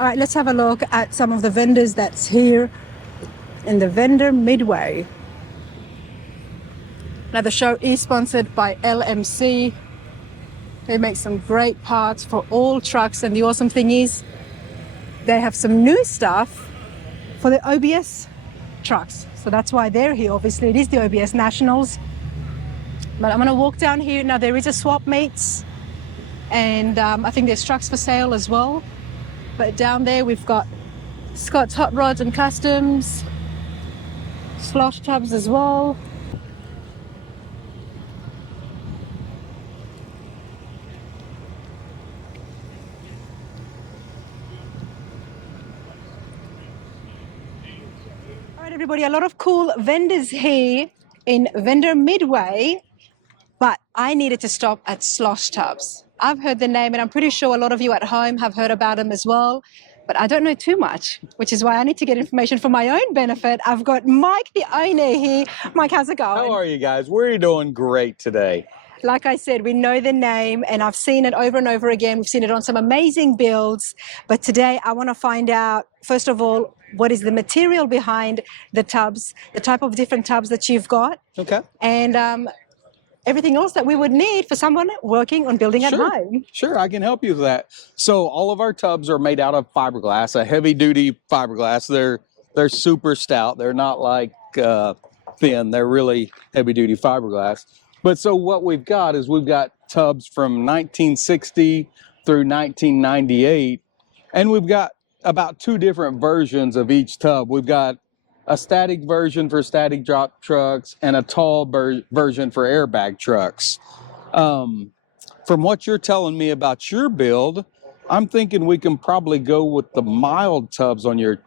All right, let's have a look at some of the vendors that's here in the vendor midway. Now the show is sponsored by LMC. They make some great parts for all trucks, and the awesome thing is they have some new stuff for the OBS trucks. So that's why they're here. Obviously, it is the OBS Nationals. But I'm going to walk down here. Now there is a swap meets, and I think there's trucks for sale as well. But down there we've got Scott's Hot Rods and Customs, Slosh Tubz as well. All right, everybody, a lot of cool vendors here in Vendor Midway, but I needed to stop at Slosh Tubz. I've heard the name, and I'm pretty sure a lot of you at home have heard about them as well, but I don't know too much, which is why I need to get information for my own benefit. I've got Mike, the owner here. Mike, how's it going? How are you guys? We're doing great today. Like I said, we know the name, and I've seen it over and over again. We've seen it on some amazing builds, but today I want to find out, first of all, what is the material behind the tubs, the type of different tubs that you've got, Okay. and everything else that we would need for someone working on building at home. Sure, I can help you with that. So all of our tubs are made out of fiberglass, a heavy-duty fiberglass. They're super stout. They're not like thin. They're really heavy-duty fiberglass. But so what we've got is we've got tubs from 1960 through 1998, and we've got about 2 different versions of each tub. We've got a static version for static drop trucks and a tall version for airbag trucks. From what you're telling me about your build, I'm thinking we can probably go with the mild tubs on your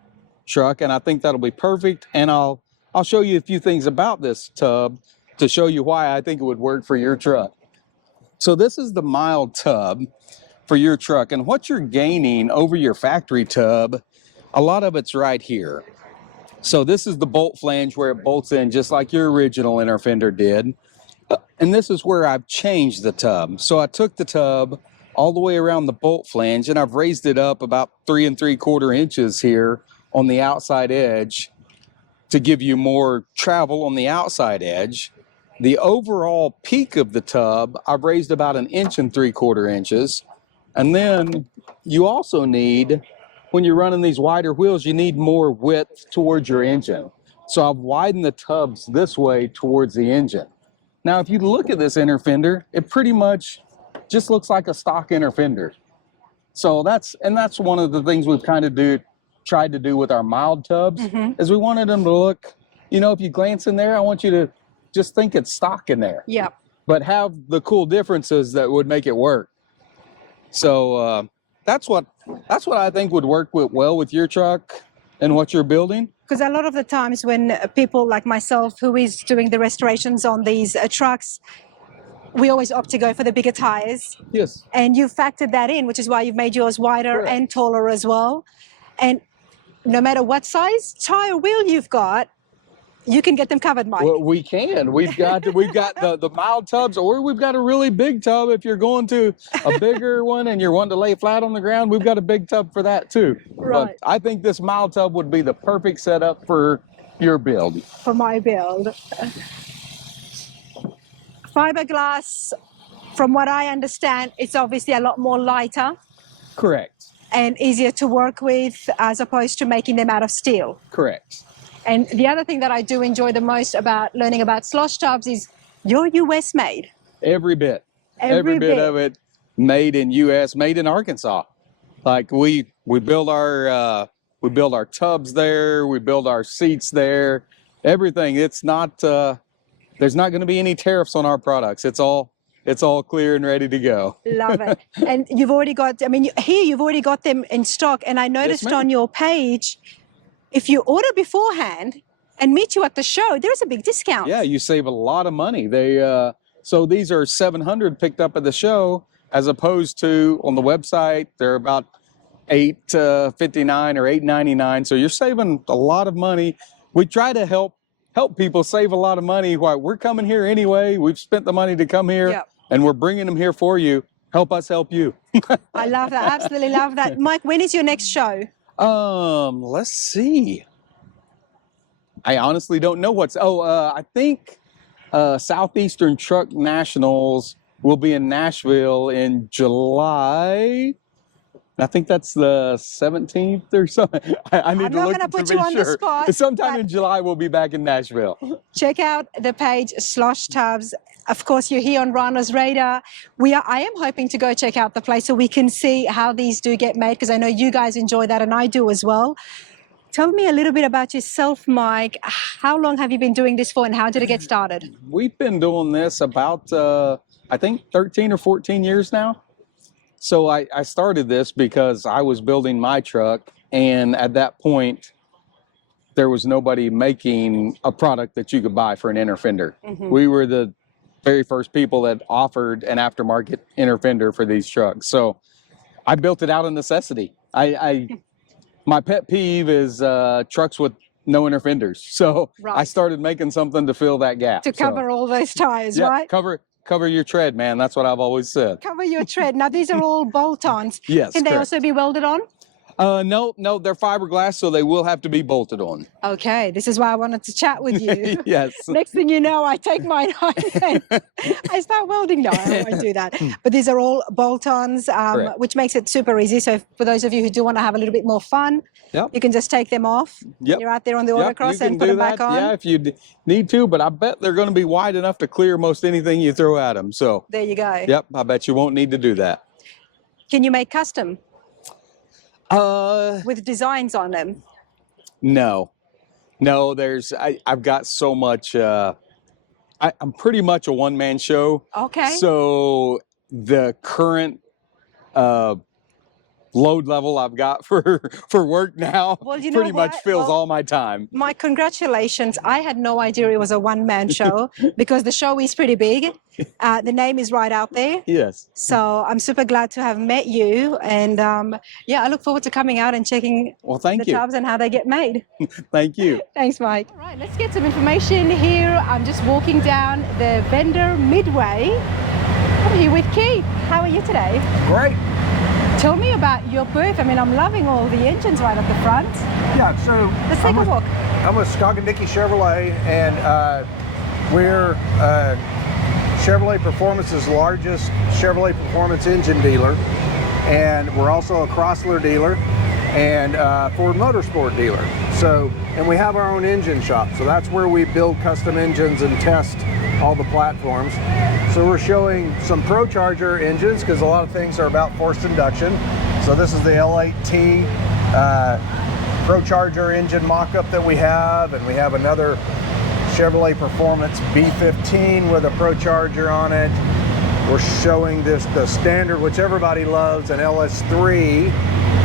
truck, and I think that'll be perfect. And I'll show you a few things about this tub to show you why I think it would work for your truck. So this is the mild tub for your truck, and what you're gaining over your factory tub, a lot of it's right here. So this is the bolt flange where it bolts in just like your original inner fender did. And this is where I've changed the tub. So I took the tub all the way around the bolt flange, and I've raised it up about 3 3/4 inches here on the outside edge to give you more travel on the outside edge. The overall peak of the tub, I've raised about 1 3/4 inches. And then you also need, when you're running these wider wheels, you need more width towards your engine. So I've widened the tubs this way towards the engine. Now, if you look at this inner fender, it pretty much just looks like a stock inner fender. So that's one of the things we've kind of tried to do with our mild tubs, is we wanted them to look, you know, if you glance in there, I want you to just think it's stock in there. Yeah. But have the cool differences that would make it work. So that's what I think would work well with your truck and what you're building. Because a lot of the times when people like myself, who is doing the restorations on these trucks, we always opt to go for the bigger tires. Yes. And you've factored that in, which is why you've made yours wider and taller as well. And no matter what size tire wheel you've got, you can get them covered, Mike. Well, we can. We've got the mild tubs, or we've got a really big tub. If you're going to a bigger one and you're wanting to lay flat on the ground, we've got a big tub for that too. Right. But I think this mild tub would be the perfect setup for your build. For my build. Fiberglass, from what I understand, it's obviously a lot more lighter. Correct. And easier to work with as opposed to making them out of steel. Correct. And the other thing that I do enjoy the most about learning about Slosh Tubz is you're US made. Every bit. Every bit of it made in US, made in Arkansas. Like we build our tubs there, we build our seats there, everything. It's not there's not going to be any tariffs on our products. It's all clear and ready to go. Love it. And you've already got, I mean, here you've already got them in stock, and I noticed on your page, if you order beforehand and meet you at the show, there's a big discount. Yeah, you save a lot of money. So these are $700 picked up at the show, as opposed to on the website, they're about $859 or $899. So you're saving a lot of money. We try to help people save a lot of money while we're coming here anyway. We've spent the money to come here, and we're bringing them here for you. help us help you. I love that. Absolutely love that. Mike, when is your next show? Let's see. I honestly don't know what's. I think Southeastern Truck Nationals will be in Nashville in July. I think that's the 17th or something. I need I'm to not look gonna to put be you on the sure. spot, Sometime but- in July, we'll be back in Nashville. Check out the page Slosh Tubz. Of course, you're here on Rana's radar. I am hoping to go check out the place so we can see how these do get made, because I know you guys enjoy that and I do as well. Tell me a little bit about yourself, Mike. How long have you been doing this for and how did it get started? We've been doing this about, I think, 13 or 14 years now. So I started this because I was building my truck, and at that point, there was nobody making a product that you could buy for an inner fender. We were the very first people that offered an aftermarket inner fender for these trucks. So I built it out of necessity. My pet peeve is trucks with no inner fenders. So Right. I started making something to fill that gap. To cover all those tires, yeah, right? Cover your tread, man. That's what I've always said. Cover your tread. Now, these are all bolt-ons. Yes, Can they correct. also be welded on? No, they're fiberglass, so they will have to be bolted on. Okay, this is why I wanted to chat with you. Yes. Next thing you know, I take mine home and I start welding. No, I won't do that. But these are all bolt-ons, Correct. which makes it super easy. So for those of you who do want to have a little bit more fun, Yep. you can just take them off. Yep. You're out there on the Yep, autocross you can and put do them back that. on. Yeah, if you need to, but I bet they're going to be wide enough to clear most anything you throw at them. So, There you go. yep, I bet you won't need to do that. Can you make custom with designs on them? No, I've got so much. I'm pretty much a one-man show. Okay. So the current load level I've got for work now Well, you know pretty much what? fills Well, all my time. Mike, congratulations. I had no idea it was a one-man show because the show is pretty big. The name is right out there. Yes. So I'm super glad to have met you. And yeah, I look forward to coming out and checking Well, thank the you. tubs and how they get made. Thank you. Thanks, Mike. All right, let's get some information here. I'm just walking down the vendor midway. I'm here with Keith. How are you today? Great. Tell me about your booth. I mean, I'm loving all the engines right at the front. Yeah, so Let's take a walk. I'm with Scoggin-Dickey Chevrolet, and we're Chevrolet Performance's largest Chevrolet Performance engine dealer, and we're also a Chrysler dealer and Ford Motorsport dealer. So, and we have our own engine shop, so that's where we build custom engines and test all the platforms. So we're showing some Pro Charger engines because a lot of things are about forced induction. So this is the L8T Pro Charger engine mock-up that we have, and we have another Chevrolet Performance B15 with a Pro Charger on it. We're showing the standard, which everybody loves, an LS3.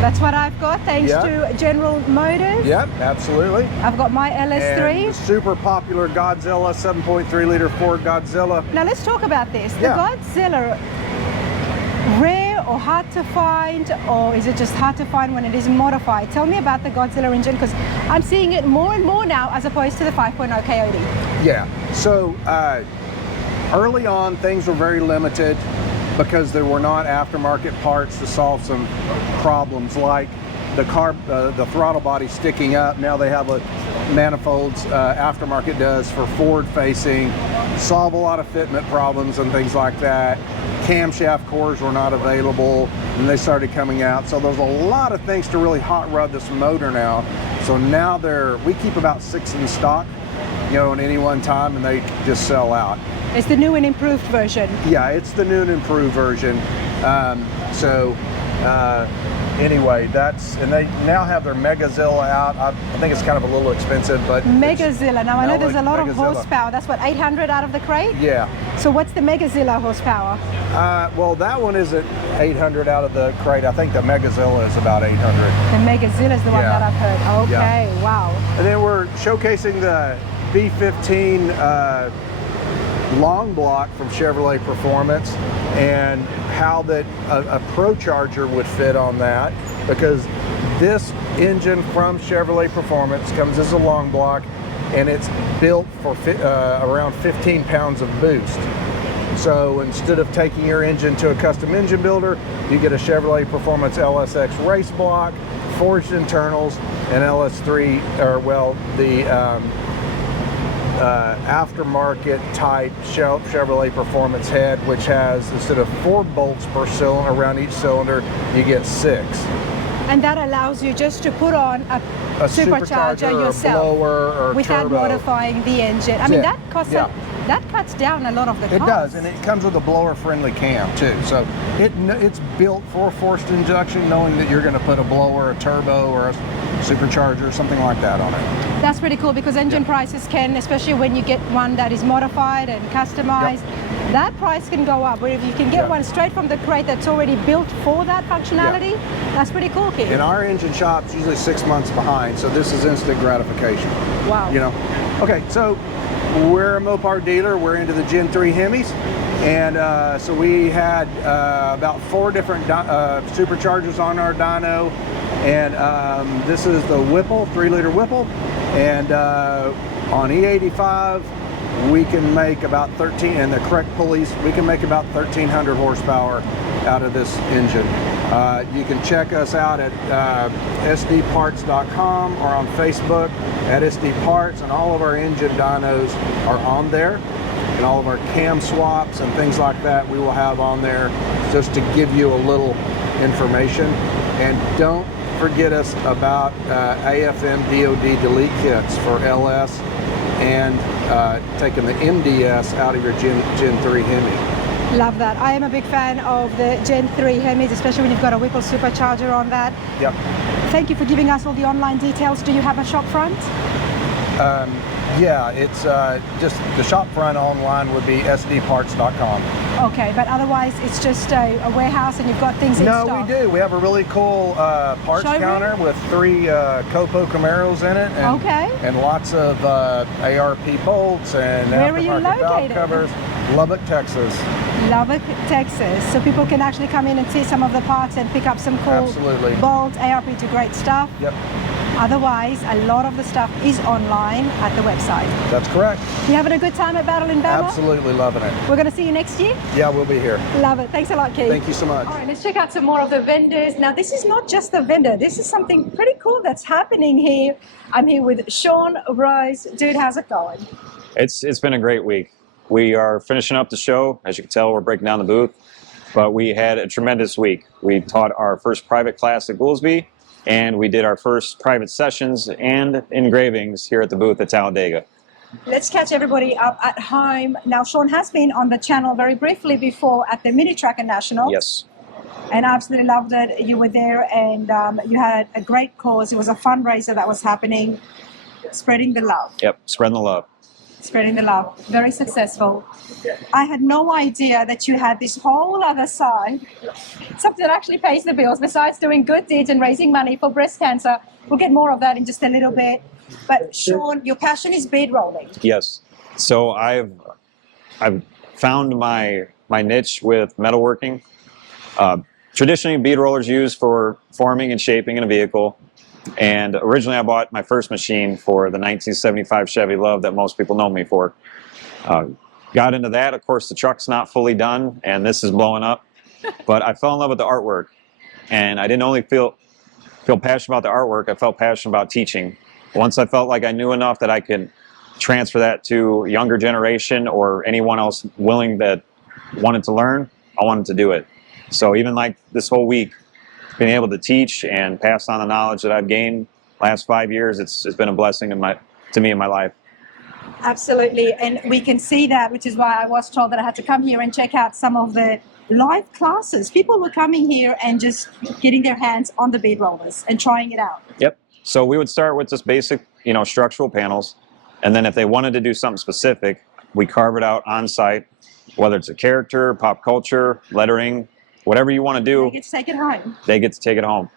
That's what I've got, thanks Yeah. to General Motors. Yep, absolutely. I've got my LS3. And the super popular Godzilla 7.3 liter Ford Godzilla. Now let's talk about this. The Yeah. Godzilla, rare or hard to find, or is it just hard to find when it is modified? Tell me about the Godzilla engine, because I'm seeing it more and more now as opposed to the 5.0 Coyote. Yeah, so early on things were very limited because there were not aftermarket parts to solve some problems like the throttle body sticking up. Now they have a manifolds, aftermarket does for forward facing, solve a lot of fitment problems and things like that. Camshaft cores were not available and they started coming out. So there's a lot of things to really hot rod this motor now. So now we keep about 6 in stock, you know, at any one time, and they just sell out. It's the new and improved version. Yeah, it's the new and improved version. Anyway, and they now have their Megazilla out. I think it's kind of a little expensive, but Megazilla. Now I know there's a lot of Megazilla. horsepower. That's what, 800 out of the crate? Yeah. So what's the Megazilla horsepower? Well, that one isn't 800 out of the crate. I think the Megazilla is about 800. The Megazilla is the one Yeah. that I've heard. Okay, Yeah. wow. And then we're showcasing the B15 long block from Chevrolet Performance and how that a Pro Charger would fit on that, because this engine from Chevrolet Performance comes as a long block and it's built for around 15 pounds of boost. So instead of taking your engine to a custom engine builder, you get a Chevrolet Performance LSX race block, forged internals, and LS3, or well, the aftermarket type Chevrolet Performance head, which has, instead of 4 bolts per cylinder around each cylinder, you get 6. And that allows you just to put on a supercharger or yourself, a blower, or without turbo. modifying the engine. I mean, that costs Yeah. that cuts down a lot of the costs. It does, and it comes with a blower-friendly cam too. So it's built for forced injection, knowing that you're going to put a blower, a turbo, or a supercharger, something like that on it. That's pretty cool, because engine prices can, especially when you get one that is modified and customized, that price can go up. But if you can get one straight from the crate that's already built for that functionality, that's pretty cool, Keith. In our engine shop's usually 6 months behind, so this is instant gratification. Wow. You know. Okay, so we're a Mopar dealer. We're into the Gen 3 Hemis, and so we had about 4 different superchargers on our dyno, and this is the Whipple, 3-liter Whipple, and on E85 we can make about 13, and the correct pulleys, we can make about 1,300 horsepower out of this engine. You can check us out at sdparts.com or on Facebook at SD Parts, and all of our engine dynos are on there, and all of our cam swaps and things like that we will have on there, just to give you a little information. And don't forget us about AFM DOD delete kits for LS, and taking the MDS out of your Gen 3 Hemi. Love that. I am a big fan of the Gen 3 Hemis, especially when you've got a Whipple supercharger on that. Yep. Thank you for giving us all the online details. Do you have a shop front? Yeah, it's just the shop front online would be sdparts.com. Okay, but otherwise it's just a warehouse and you've got things in stock? No, we do. We have a really cool parts counter with 3 Copo Camaros in it, and, and lots of ARP bolts and aftermarket valve covers. Lubbock, Texas. Lubbock, Texas. So people can actually come in and see some of the parts and pick up some cool bolts. ARP do great stuff. Yep. Otherwise, a lot of the stuff is online at the website. That's correct. You having a good time at Battle in Bama? Absolutely loving it. We're going to see you next year? Yeah, we'll be here. Love it. Thanks a lot, Keith. Thank you so much. All right, let's check out some more of the vendors. Now, this is not just the vendor. This is something pretty cool that's happening here. I'm here with Sean Rose. Dude, how's it going? It's been a great week. We are finishing up the show. As you can tell, we're breaking down the booth. But we had a tremendous week. We taught our first private class at Goolsby, and we did our first private sessions and engravings here at the booth at Talladega. Let's catch everybody up at home. Now, Sean has been on the channel very briefly before at the Mini Tracker Nationals. Yes. And I absolutely loved it. You were there, and you had a great cause. It was a fundraiser that was happening, spreading the love. Yep, spreading the love. Spreading the love. Very successful. I had no idea that you had this whole other side, something that actually pays the bills besides doing good deeds and raising money for breast cancer. We'll get more of that in just a little bit. But Sean, your passion is bead rolling. Yes. So I've found my niche with metalworking. Traditionally, bead rollers used for forming and shaping in a vehicle. And originally I bought my first machine for the 1975 Chevy Love that most people know me for. Got into that. Of course, the truck's not fully done, and this is blowing up. But I fell in love with the artwork. And I didn't only feel passionate about the artwork, I felt passionate about teaching. Once I felt like I knew enough that I could transfer that to a younger generation or anyone else willing that wanted to learn, I wanted to do it. So even like this whole week, being able to teach and pass on the knowledge that I've gained last 5 years, it's been a blessing to me in my life. Absolutely, and we can see that, which is why I was told that I had to come here and check out some of the live classes. People were coming here and just getting their hands on the bead rollers and trying it out. Yep. So we would start with just basic, structural panels, and then if they wanted to do something specific, we carve it out on site, whether it's a character, pop culture, lettering, whatever you want to do. They get to take it home. They get to take it home.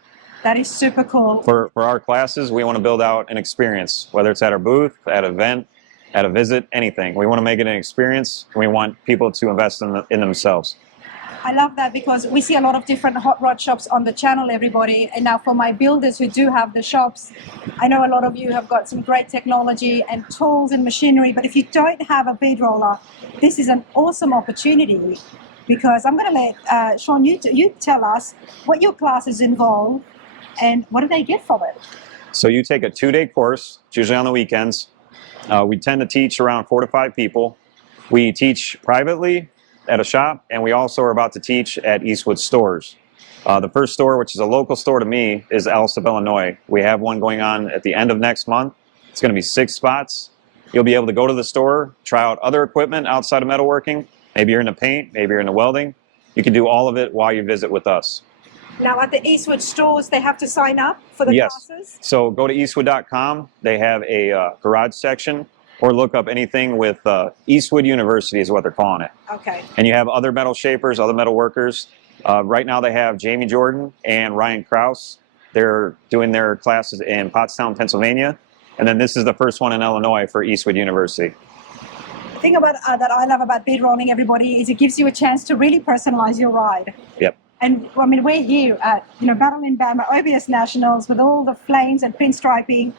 That is super cool. For our classes, we want to build out an experience, whether it's at our booth, at an event, at a visit, anything. We want to make it an experience, and we want people to invest in themselves. I love that because we see a lot of different hot rod shops on the channel, everybody. And now for my builders who do have the shops, I know a lot of you have got some great technology and tools and machinery, but if you don't have a bead roller, this is an awesome opportunity, because I'm going to let Sean, you tell us what your classes involve and what do they get from it? So you take a 2-day course, it's usually on the weekends. We tend to teach around 4 to 5 people. We teach privately at a shop, and we also are about to teach at Eastwood stores. The first store, which is a local store to me, is Alsip, Illinois. We have one going on at the end of next month. It's going to be 6 spots. You'll be able to go to the store, try out other equipment outside of metalworking. Maybe you're into paint, maybe you're into welding. You can do all of it while you visit with us. Now at the Eastwood stores, they have to sign up for the classes? So go to eastwood.com. They have a garage section, or look up anything with Eastwood University is what they're calling it. Okay. And you have other metal shapers, other metal workers. Right now they have Jamie Jordan and Ryan Krause. They're doing their classes in Pottstown, Pennsylvania. And then this is the first one in Illinois for Eastwood University. The thing about that I love about bead rolling, everybody, is it gives you a chance to really personalize your ride. Yep. And I mean, we're here at Battle in Bama OBS Nationals with all the flames and pinstriping.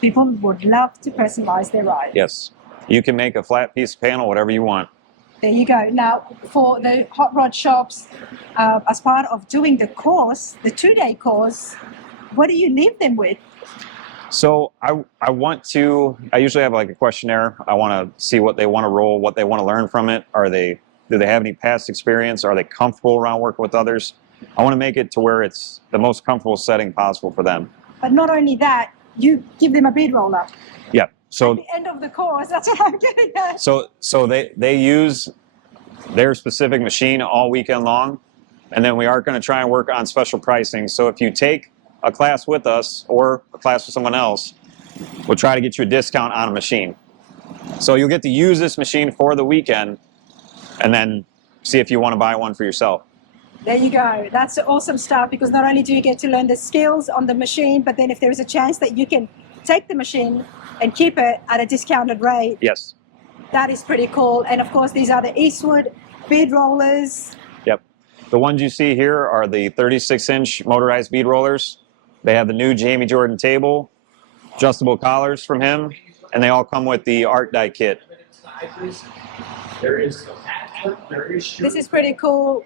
People would love to personalize their ride. Yes. You can make a flat piece of panel, whatever you want. There you go. Now, for the hot rod shops, as part of doing the course, the 2-day course, what do you leave them with? So I usually have like a questionnaire. I want to see what they want to roll, what they want to learn from it. Do they have any past experience? Are they comfortable around working with others? I want to make it to where it's the most comfortable setting possible for them. But not only that, you give them a bead roller. Yeah. So at the end of the course, that's what I'm getting at. So they use their specific machine all weekend long, and then we are going to try and work on special pricing. So if you take a class with us or a class with someone else, we'll try to get you a discount on a machine. So you'll get to use this machine for the weekend, and then see if you want to buy one for yourself. There you go. That's awesome stuff, because not only do you get to learn the skills on the machine, but then if there is a chance that you can take the machine and keep it at a discounted rate. Yes. That is pretty cool. And of course, these are the Eastwood bead rollers. Yep. The ones you see here are the 36-inch motorized bead rollers. They have the new Jamie Jordan table, adjustable collars from him, and they all come with the art die kit. This is pretty cool.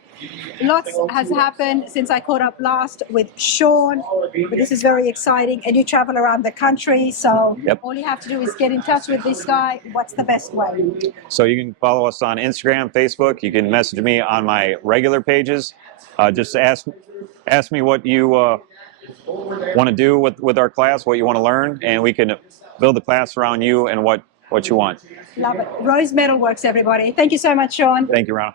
Lots has happened since I caught up last with Sean, but this is very exciting, and you travel around the country, so Yep. all you have to do is get in touch with this guy. What's the best way? So you can follow us on Instagram, Facebook. You can message me on my regular pages. Just ask me what you want to do with our class, what you want to learn, and we can build the class around you and what you want. Love it. Rose Metalworks, everybody. Thank you so much, Sean. Thank you, Ron.